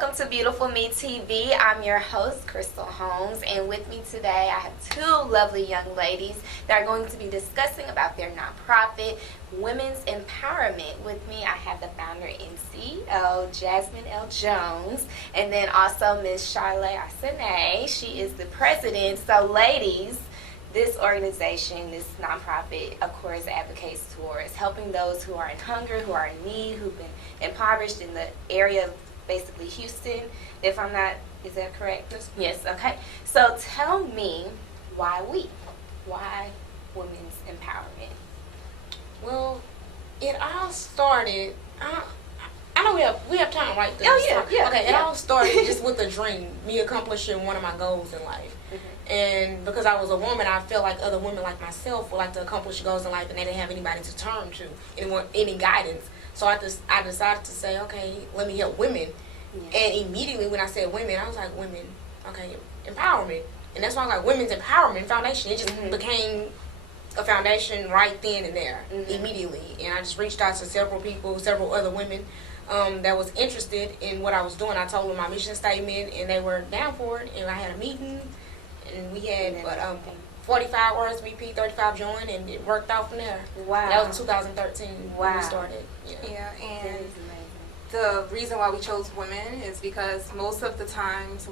welcome to Beautiful Me TV. I'm your host, Crystal Holmes, and with me today I have two lovely young ladies that are going to be discussing about their nonprofit, Women's Empowerment. With me, I have the founder and CEO, Jasmine L. Jones, and then also Ms. Charlotte Asane. She is the president. So, ladies, this organization, this nonprofit, of course, advocates towards helping those who are in hunger, who are in need, who've been impoverished in the area of basically Houston, if I'm not, is that correct? Yes, okay. So tell me, why women's empowerment? Well, it all started, I know we have time, right? Yeah. Okay, it all started just with a dream, me accomplishing one of my goals in life. Mm-hmm. And because I was a woman, I felt like other women like myself would like to accomplish goals in life, and they didn't have anybody to turn to, any guidance. So I decided to say, okay, let me help women. Yeah. And immediately when I said women, I was like, women, okay, empowerment. And that's why I was like, Women's Empowerment Foundation. It just became a foundation right then and there, immediately. And I just reached out to several other women that was interested in what I was doing. I told them my mission statement, and they were down for it. And I had a meeting, and we had 45 RSVP, 35 joined, and it worked out from there. Wow. That was in 2013 when we started. Yeah, and the reason why we chose women is because most of the times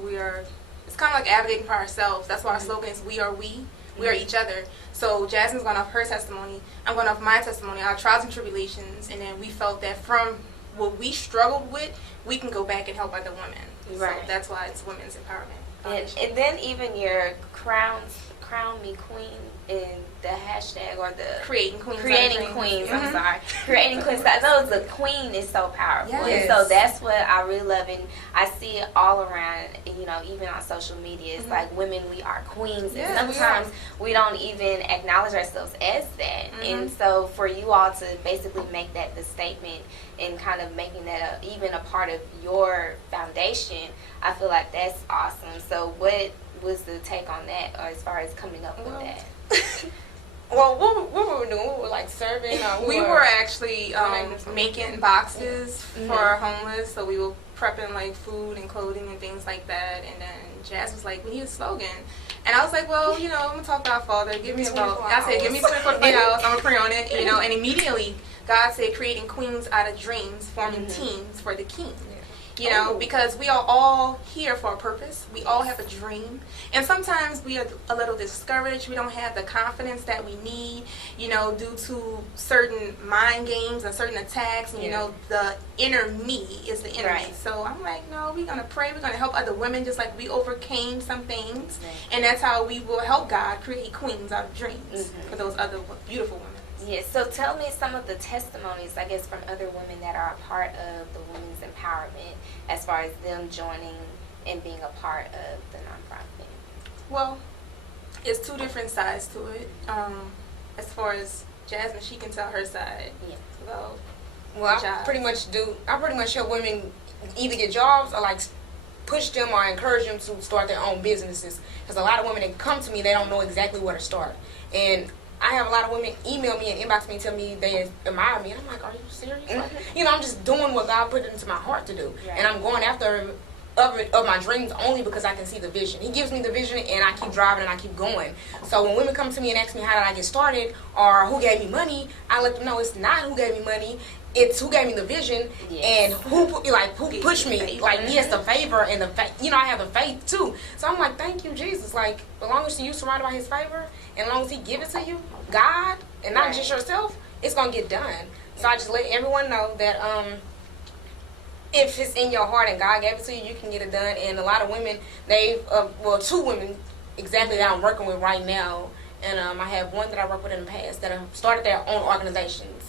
it's kind of like advocating for ourselves. That's why our slogan is we are we. We are each other. So Jasmine's going off her testimony. I'm going off my testimony, our trials and tribulations. And then we felt that from what we struggled with, we can go back and help other women. Right. So that's why it's Women's Empowerment. And then even your Crown Me Queen in the hashtag, or the Creating Queens. I'm sorry. Creating Queens. I know the queen is so powerful. Yes. And so that's what I really love. And I see it all around, even on social media. It's like, women, we are queens. Yeah, and sometimes we don't even acknowledge ourselves as that. And so for you all to basically make that the statement and kind of making that even a part of your foundation, I feel like that's awesome. So what was the take on that, or as far as coming up with that? Well, what were we doing? We were like serving. We were actually making boxes for homeless. So we were prepping like food and clothing and things like that. And then Jazz was like, "We need a slogan." And I was like, "Well, I'm gonna talk to our Father. Give me about." I said, "Give me 24 hours. I'm gonna pray on it." And immediately God said, "Creating queens out of dreams, forming teams for the King." Because we are all here for a purpose. We all have a dream. And sometimes we are a little discouraged. We don't have the confidence that we need, due to certain mind games and certain attacks. And, the inner me is the enemy. Right. So I'm like, no, we're going to pray. We're going to help other women just like we overcame some things. Right. And that's how we will help God create queens out of dreams for those other beautiful women. Yes, so tell me some of the testimonies, I guess, from other women that are a part of the Women's Empowerment, as far as them joining and being a part of the nonprofit. Well, it's two different sides to it. As far as Jasmine, she can tell her side. Yeah. I pretty much help women either get jobs or like push them or encourage them to start their own businesses. Because a lot of women that come to me, they don't know exactly where to start. And I have a lot of women email me and inbox me and tell me they admire me. And I'm like, are you serious? Like, I'm just doing what God put into my heart to do. Right. And I'm going after of my dreams only because I can see the vision. He gives me the vision, and I keep driving and I keep going. So when women come to me and ask me how did I get started or who gave me money, I let them know it's not who gave me money. It's who gave me the vision and who pushed me. Like, yes, the favor and the faith. I have the faith too. So I'm like, thank you, Jesus. Like, as long as you're surrounded by His favor, and as long as He gives it to you, God, and not just yourself, it's gonna get done. So I just let everyone know that if it's in your heart and God gave it to you, you can get it done. And a lot of women, two women exactly that I'm working with right now, and I have one that I worked with in the past that have started their own organizations.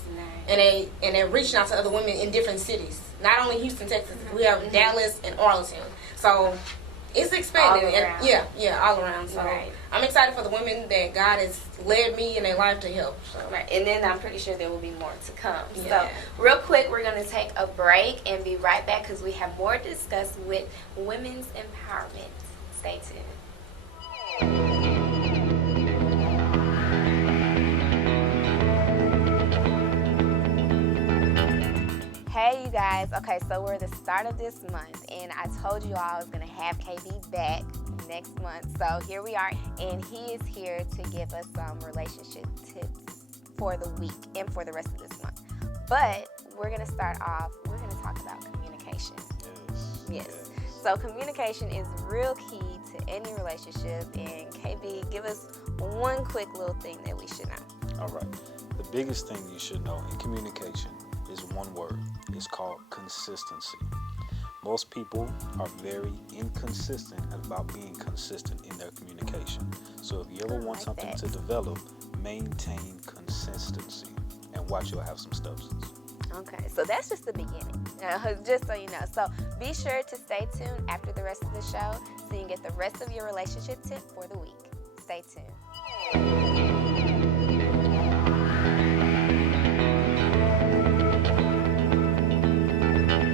And they're reaching out to other women in different cities. Not only Houston, Texas. We have Dallas and Arlington. So it's expanding. All around. So I'm excited for the women that God has led me in their life to help. So. Right. And then I'm pretty sure there will be more to come. Yeah. So real quick, we're going to take a break and be right back because we have more to discuss with women's empowerment. Stay tuned. Hey, you guys. Okay, so we're at the start of this month, and I told you all I was going to have KB back next month. So here we are, and he is here to give us some relationship tips for the week and for the rest of this month. But we're going to start off, we're going to talk about communication. Yes. So communication is real key to any relationship, and KB, give us one quick little thing that we should know. All right. The biggest thing you should know in communication is one word. It's called consistency. Most people are very inconsistent about being consistent in their communication. So if you ever want something to develop, maintain consistency and watch you'll have some substance. Okay, so that's just the beginning, just so you know. So be sure to stay tuned after the rest of the show so you can get the rest of your relationship tip for the week. Stay tuned.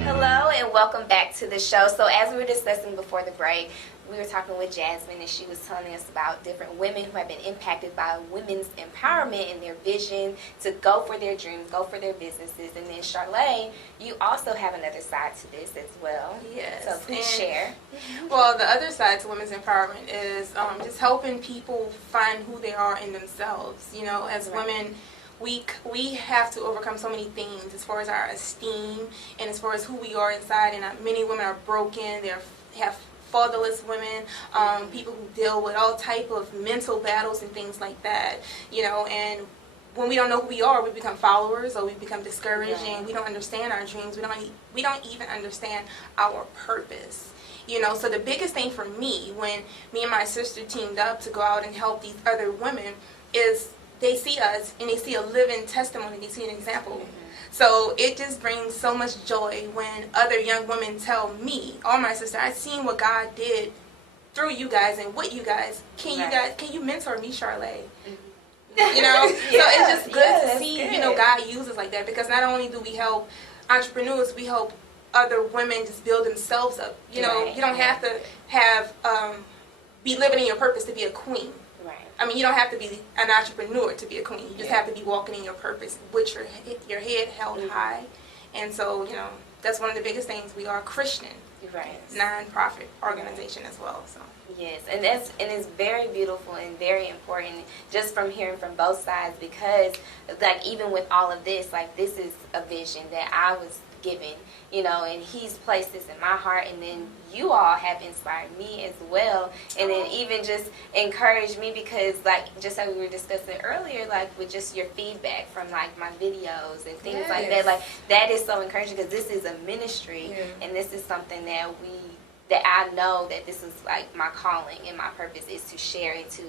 Hello and welcome back to the show. So as we were discussing before the break, we were talking with Jasmine, and she was telling us about different women who have been impacted by women's empowerment and their vision to go for their dreams, go for their businesses. And then Charlene, you also have another side to this as well. Yes. So please share. Well, the other side to women's empowerment is just helping people find who they are in themselves. You know, as women, we have to overcome so many things as far as our esteem and as far as who we are inside. And many women are broken. They have fatherless women, people who deal with all type of mental battles and things like that, you know, and when we don't know who we are, we become followers or we become discouraged, and we don't understand our dreams. We don't even understand our purpose, you know. So the biggest thing for me, when me and my sister teamed up to go out and help these other women, is they see us and they see a living testimony. They see an example. So it just brings so much joy when other young women tell me or my sister, I've seen what God did through you guys and with you guys. Can you mentor me, Charlene? You know, so it's just good to see, you know, God uses like that, because not only do we help entrepreneurs, we help other women just build themselves up. You know, you don't have to have be living in your purpose to be a queen. I mean, you don't have to be an entrepreneur to be a queen. You just have to be walking in your purpose with your head held high. And so, you know, that's one of the biggest things. We are a Christian, non-profit organization as well. So. Yes, and it's very beautiful and very important just from hearing from both sides, because like even with all of this, like this is a vision that I was given, you know, and he's placed this in my heart, and then you all have inspired me as well, and then even just encouraged me, because like just like we were discussing earlier, like with just your feedback from like my videos and things like that is so encouraging, because this is a ministry and this is something that I know that this is like my calling and my purpose is to share and to,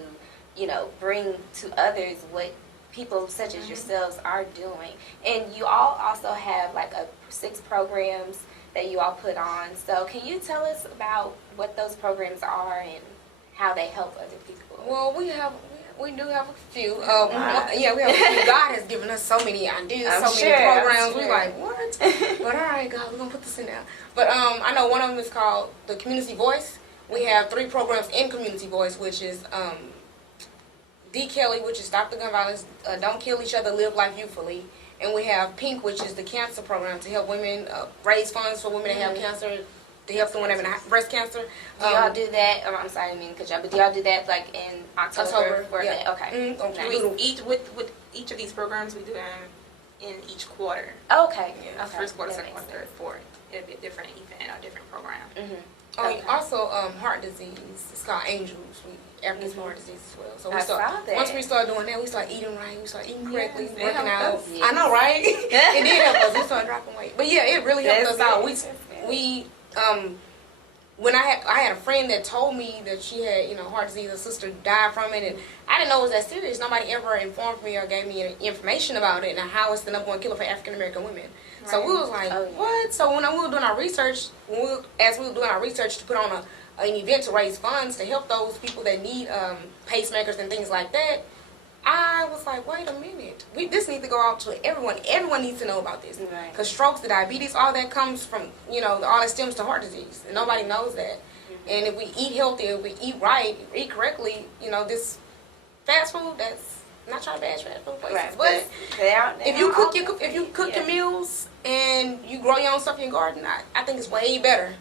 you know, bring to others what people such as yourselves are doing. And you all also have like 6 programs that you all put on. So can you tell us about what those programs are and how they help other people? Well, we do have a few. We have a few. God has given us so many ideas, many programs. We're like, what? But all right, God, we're gonna put this in there. But I know one of them is called the Community Voice. We have 3 programs in Community Voice, which is D. Kelly, which is Stop the Gun Violence, Don't Kill Each Other, Live Life Youthfully. And we have Pink, which is the cancer program to help women raise funds for women that have cancer, to help someone having breast cancer. Do y'all do that? I'm sorry, I didn't mean to cut you off, but do y'all do that like in October? Okay. With each of these programs, we do them in each quarter. Okay. First quarter, second quarter, third, fourth. It'll be a different event or different program. Also, heart disease. It's called Angels. We advocate for heart disease as well. So once we start doing that, we start eating right. We start eating correctly, working out. I know, right? It did help us. We started dropping weight. But yeah, it really helped us out. When I had a friend that told me that she had, you know, heart disease. Her sister died from it, and I didn't know it was that serious. Nobody ever informed me or gave me any information about it and how it's the #1 killer for African American women. Right. So we was like, what? So when we were doing our research, as we were doing our research to put on an event to raise funds to help those people that need pacemakers and things like that, I was like, wait a minute. This needs to go out to everyone. Everyone needs to know about this. Because strokes, the diabetes, all that comes from, you know, all that stems to heart disease. And nobody knows that. And if we eat healthy, if we eat right, eat correctly, you know, this fast food, not trying to bash fast food places, Right. but if you cook yeah. your meals and you grow your own stuff in your garden, I think it's way better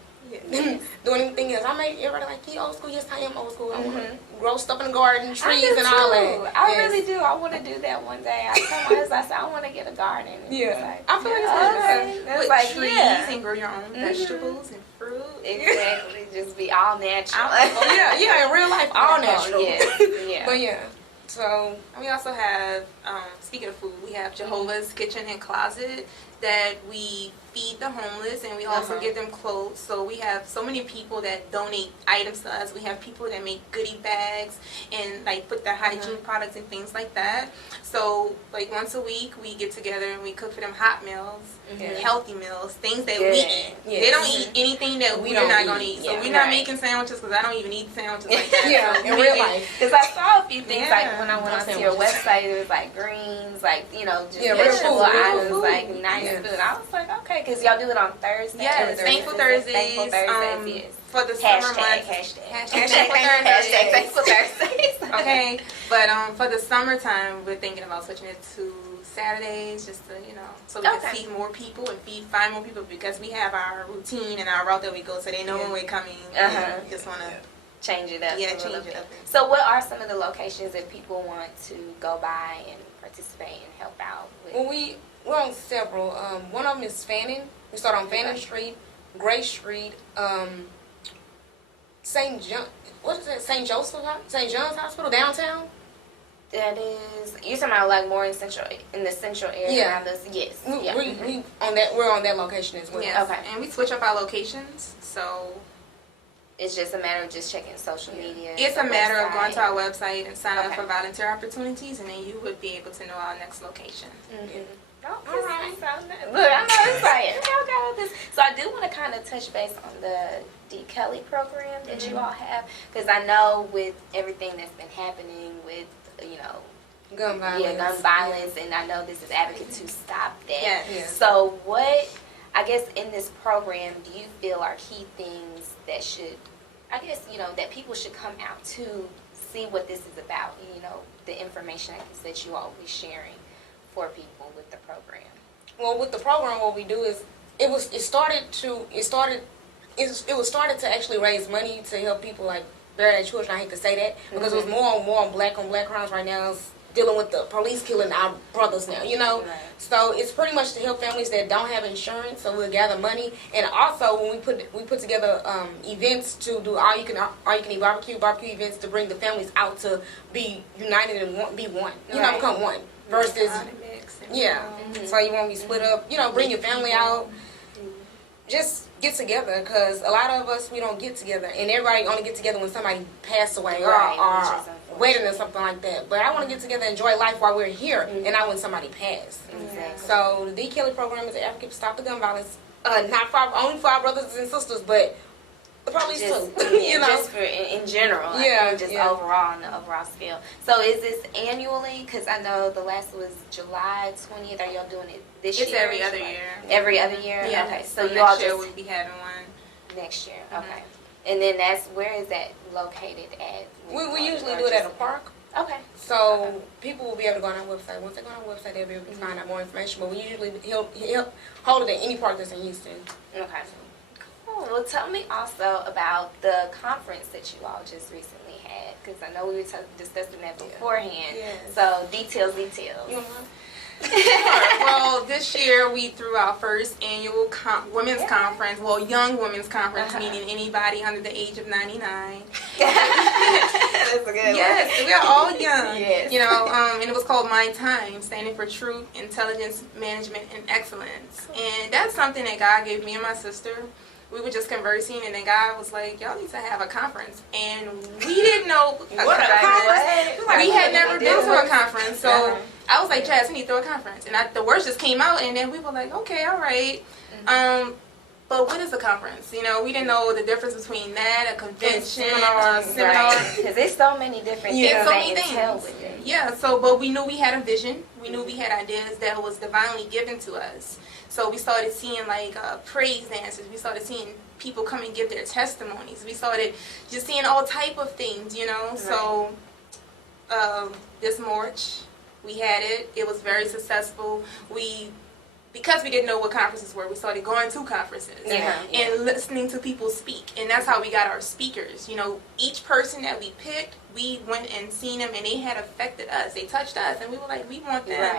than doing anything else. I made everybody like, you old school. Yes, I am old school. I want to grow stuff in the garden, trees and all that. I really do. I want to do that one day. I told my husband, I said, I want to get a garden. And Yeah. I feel like it's With like, trees yeah. and grow your own vegetables and fruit. Exactly. Just be all natural. yeah, in real life, all natural. Yeah. But yeah. So And we also have, speaking of food, we have Jehovah's Kitchen and Closet that we feed the homeless, and we also give them clothes. So we have so many people that donate items to us. We have people that make goodie bags and like put their hygiene products and things like that. So like once a week we get together and we cook for them hot meals, healthy meals, things that we eat. Yes. They don't eat anything that we're not going to eat. So we're not making sandwiches because I don't even eat sandwiches like that. yeah, in real life. Because I saw a few things like when I went onto your website, it was like greens, like just vegetable items, like nice food. I was like, okay, because y'all do it on Thursday. Yes, Thankful Thursdays. Thankful Thursdays, yes. For the summer months. Hashtag Thankful Thursdays. Okay, but for the summertime, we're thinking about switching it to Saturdays, just to so we can feed more people and find more people, because we have our routine and our route that we go, so they know when we're coming. We just want to change it up. Yeah, change it up. So what are some of the locations that people want to go by and participate and help out with? Well, we're on several. One of them is Fannin. We start on Fannin Street, Gray Street, St. John's Hospital downtown. That is, you're talking about like more in the central area around this. Yes. We're on that location as well. Yes. Okay. And we switch up our locations, so it's just a matter of just checking social media. It's a matter of going to our website and signing up for volunteer opportunities, and then you would be able to know our next location. All right. Look, I'm so excited. So I do want to kind of touch base on the D. Kelly program that you all have, because I know with everything that's been happening with gun violence. Gun violence, and I know this is advocate to stop that. Yes. So what, I guess, in this program, do you feel are key things that should, I guess, that people should come out to see what this is about, the information that you all will be sharing for people with the program? Well, with the program, what we do is it was started to actually raise money to help people like bury their children. I hate to say that because it was more on black crimes right now. It's dealing with the police killing our brothers now, Right. So it's pretty much to help families that don't have insurance. So we'll gather money, and also when we put together events to do all you can eat barbecue events to bring the families out to be united and be one, become one versus So you won't be split up. Bring your family out. Just get together, because a lot of us, we don't get together, and everybody only get together when somebody passed away or wedding or something like that. But I want to get together and enjoy life while we're here, and not when somebody passed. Exactly. So the D. Kelly program is an advocate to stop the gun violence, not only for our brothers and sisters, but the police too. Just for in general. Overall on the overall scale. So is this annually? Because I know the last was July 20th. Are y'all doing it this year? It's every other year. Every other year? Yeah. Okay. So you all next year we'll be having one. Next year. Okay. And then where is that located at? We usually do it at a park. Okay. So people will be able to go on our website. Once they go on our website, they'll be able to find out more information. But we usually hold it at any park that's in Houston. Okay. Well, tell me also about the conference that you all just recently had, because I know we were discussing that beforehand. Yes. So details. Well, this year we threw our first annual women's conference. Well, young women's conference, meaning anybody under the age of 99. That's a good one. Yes, we are all young. Yes. And it was called My Time, standing for Truth, Intelligence, Management, and Excellence. And that's something that God gave me and my sister. We were just conversing, and then God was like, y'all need to have a conference. And we didn't know what a conference. We had never been to a conference. So I was like, Jazz, we need to throw a conference. And the words just came out, and then we were like, okay, all right. But what is a conference? We didn't know the difference between that, a convention, or a seminar. Because there's so many different things with it. Yeah, but we knew we had a vision. We knew we had ideas that was divinely given to us. So we started seeing praise dances. We started seeing people come and give their testimonies. We started just seeing all type of things, Right. So this March We had it. It was very successful. Because we didn't know what conferences were, we started going to conferences and listening to people speak. And that's how we got our speakers. You know, each person that we picked, we went and seen them, and they had affected us. They touched us, and we were like, we want them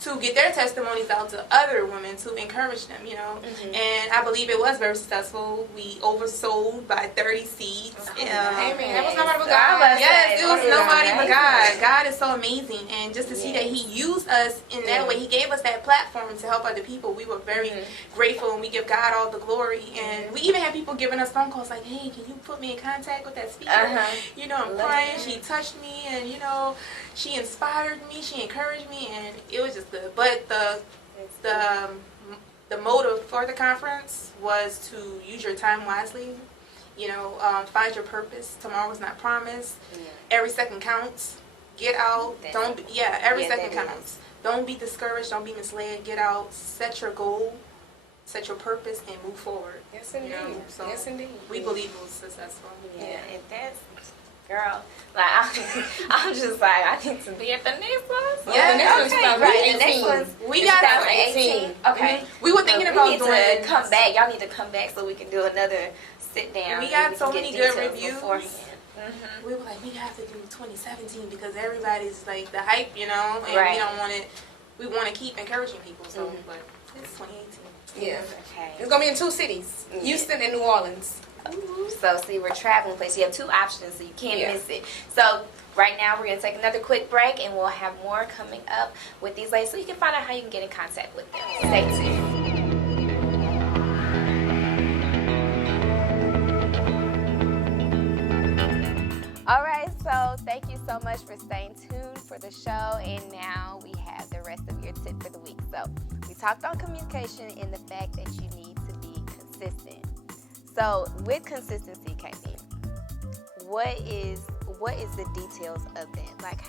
to get their testimonies out to other women to encourage them, you know. And I believe it was very successful. We oversold by 30 seats. Amen. That was nobody but God. Yes, it was nobody but God. God is so amazing. And just to see that He used us in that way, He gave us that platform to help other people. We were very grateful, and we give God all the glory. And we even had people giving us phone calls like, hey, can you put me in contact with that speaker? You know, I'm crying. She touched me, and you know, she inspired me, she encouraged me, and it was just good. But the motive for the conference was to use your time wisely. You know, find your purpose. Tomorrow's not promised. Every second counts. Get out. Every second counts. Don't be discouraged. Don't be misled. Get out. Set your goal. Set your purpose and move forward. Yes, indeed. You know? So yes, indeed. We believe it was successful. Yeah, and that's, girl, like, I'm just like, I need to be at the next one. Yeah, the next one's right. The next 2018. one's We got 2018. Okay. We were thinking about we need doing to come back. Y'all need to come back so we can do another sit down. We got so can many get good details reviews. beforehand. We were like, we have to do 2017 because everybody's like the hype, you know, and Right. we don't want it. We want to keep encouraging people, so but it's 2018. Yeah. Okay. It's going to be in 2 cities, Houston and New Orleans. So, see, we're traveling place. You have 2 options, so you can't miss it. So, right now, we're going to take another quick break, and we'll have more coming up with these ladies so you can find out how you can get in contact with them. Stay tuned. All right, so thank you so much for staying tuned for the show, and now we have the rest of your tip for the week. So, we talked on communication and the fact that you need to be consistent. So, with consistency, KB, what is the details of that? Like,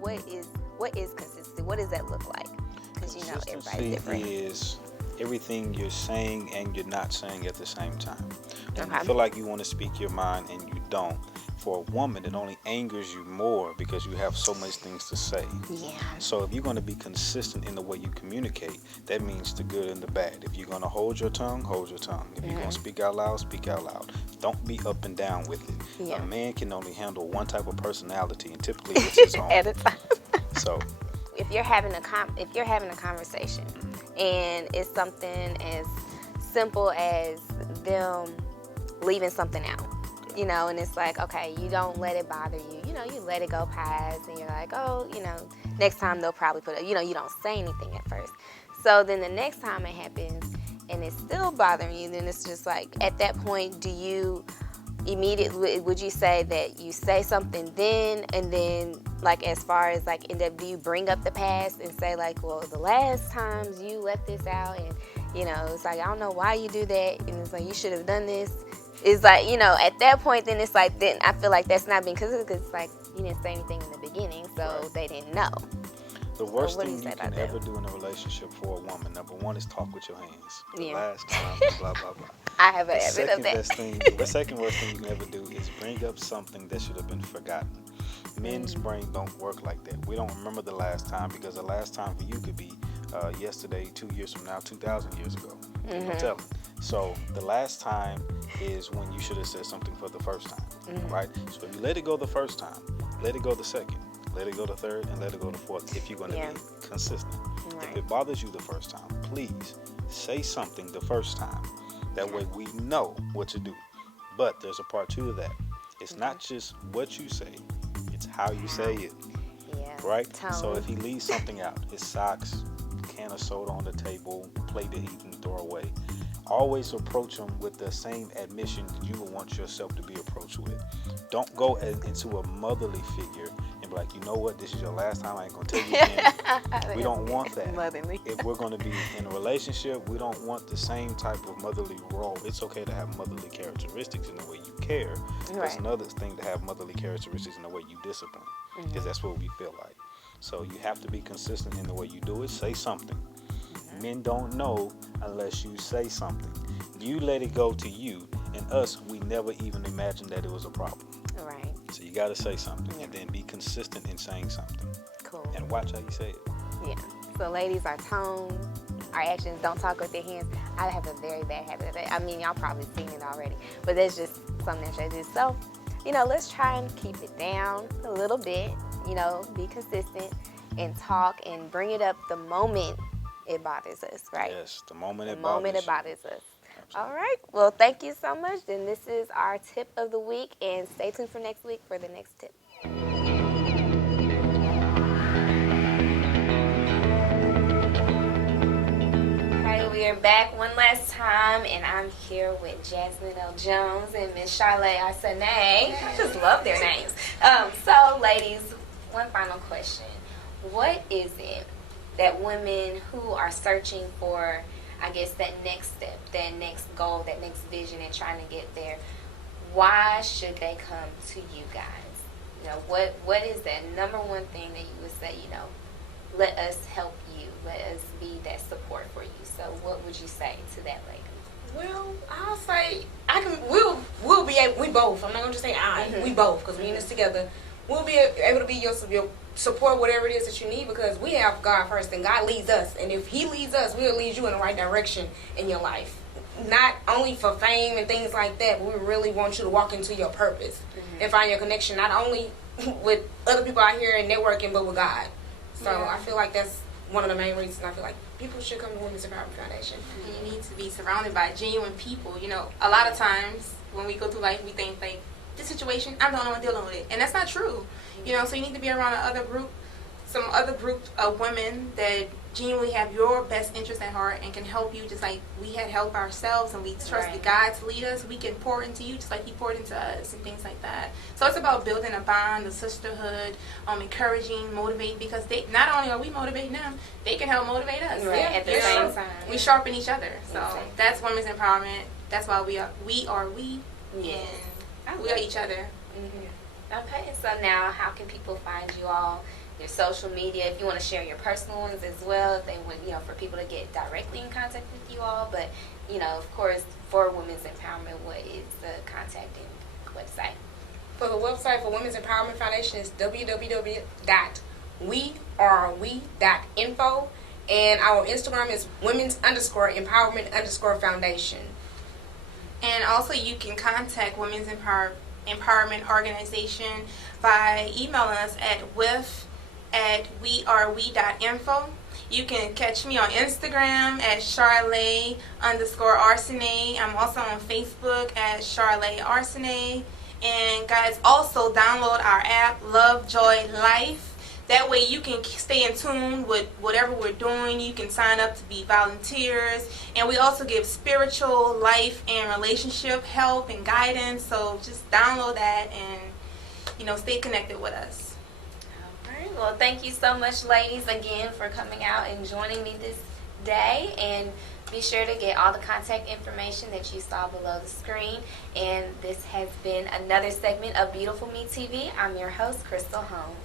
what is consistency? What does that look like? Because you know everybody's different. Consistency is everything you're saying and you're not saying at the same time. When Okay. you feel like you want to speak your mind and you don't. For a woman, it only angers you more because you have so much things to say. Yeah. So if you're going to be consistent in the way you communicate, that means the good and the bad. If you're going to hold your tongue, hold your tongue. If you're going to speak out loud, speak out loud. Don't be up and down with it. Yeah. A man can only handle one type of personality, and typically it's his own. At a time. So if you're having a conversation and it's something as simple as them leaving something out, you know, and it's like, okay, you don't let it bother you, you know, you let it go past, and you're like, oh, you know, next time they'll probably put it, you know, you don't say anything at first. So then the next time it happens and it's still bothering you, then it's just like, at that point, do you immediately, would you say that you say something then, and then, like, as far as, like, do you bring up the past and say, like, well, the last times you let this out, and, you know, it's like, I don't know why you do that, and it's like, you should have done this. It's like, you know, at that point, then it's like, then I feel like that's not being consistent, because it's like, you didn't say anything in the beginning, so they didn't know. the worst what do thing you you say can about that? ever do in a relationship for a woman, number one, is talk with your hands. The Yeah. last time, blah, blah, blah. I have a The habit of second that. best thing, the second worst thing you can ever do is bring up something that should have been forgotten. Men's brain don't work like that. We don't remember the last time, because the last time for you could be yesterday, 2 years from now, 2,000 years ago. I'm telling. So the last time is when you should have said something for the first time, right? So if you let it go the first time, let it go the second, let it go the third, and let it go the fourth if you're going to be consistent. Right. If it bothers you the first time, please say something the first time. That way we know what to do. But there's a part 2 of that. It's not just what you say, it's how you say it. Yeah. Right? Tone. So if he leaves something out, his socks, can of soda on the table, plate to eat and throw away, always approach him with the same admission that you would want yourself to be approached with. Don't go into a motherly figure and be like, you know what, this is your last time, I ain't going to tell you again. We don't want that. Motherly. If we're going to be in a relationship, we don't want the same type of motherly role. It's okay to have motherly characteristics in the way you care. Right. It's another thing to have motherly characteristics in the way you discipline, because that's what we feel like. So you have to be consistent in the way you do it. Say something. Men don't know unless you say something. You let it go to you, and us, we never even imagined that it was a problem. Right. So you got to say something, and then be consistent in saying something. Cool. And watch how you say it. Yeah. So ladies, our tone, our actions don't talk with their hands. I have a very bad habit of it. I mean, y'all probably seen it already, but that's just something that I do. So, let's try and keep it down a little bit, be consistent and talk and bring it up the moment it bothers us, right? Yes, the moment it bothers us. Absolutely. All right. Well, thank you so much. Then this is our tip of the week, and stay tuned for next week for the next tip. We are back one last time, and I'm here with Jasmine L. Jones and Miss Charlotte Arsene. I just love their names. So, ladies, one final question. What is it that women who are searching for, I guess, that next step, that next goal, that next vision and trying to get there, why should they come to you guys? What is that number one thing that you would say, let us help you, let us be that support for you? So what would you say to that lady? Well, I'll say we'll be able, we both, I'm not going to say we both, because we in this together, we'll be able to be your support, whatever it is that you need, because we have God first, and God leads us, and if He leads us, we'll lead you in the right direction in your life. Not only for fame and things like that, but we really want you to walk into your purpose and find your connection, not only with other people out here and networking, but with God. So I feel like that's one of the main reasons I feel like people should come to Women's Empowerment Foundation. You need to be surrounded by genuine people. A lot of times when we go through life, we think like, this situation, I'm the only one dealing with it, and that's not true. So you need to be around some other group of women that genuinely have your best interest at heart and can help you, just like we had help ourselves and we trusted God to lead us. We can pour into you just like He poured into us and things like that. So it's about building a bond, a sisterhood, encouraging, motivating, because they not only are we motivating them, they can help motivate us. Right. At the same time. We sharpen each other. So exactly. That's women's empowerment. That's why we are we. Yes. And we are each other. Mm-hmm. Okay, so now how can people find you all? Your social media, if you want to share your personal ones as well, if they would, for people to get directly in contact with you all. But, of course, for Women's Empowerment, what is the contacting website? For the website for Women's Empowerment Foundation is www.we.info, and our Instagram is women's_empowerment_foundation. And also you can contact Women's Empowerment Organization by emailing us at wearewe.info. You can catch me on Instagram at Charlotte_Arsene. I'm also on Facebook at Charlotte Arsene. And guys, also download our app, Love, Joy, Life. That way you can stay in tune with whatever we're doing. You can sign up to be volunteers. And we also give spiritual, life, and relationship help and guidance. So just download that and, stay connected with us. All right. Well, thank you so much, ladies, again, for coming out and joining me this day. And be sure to get all the contact information that you saw below the screen. And this has been another segment of Beautiful Me TV. I'm your host, Crystal Holmes.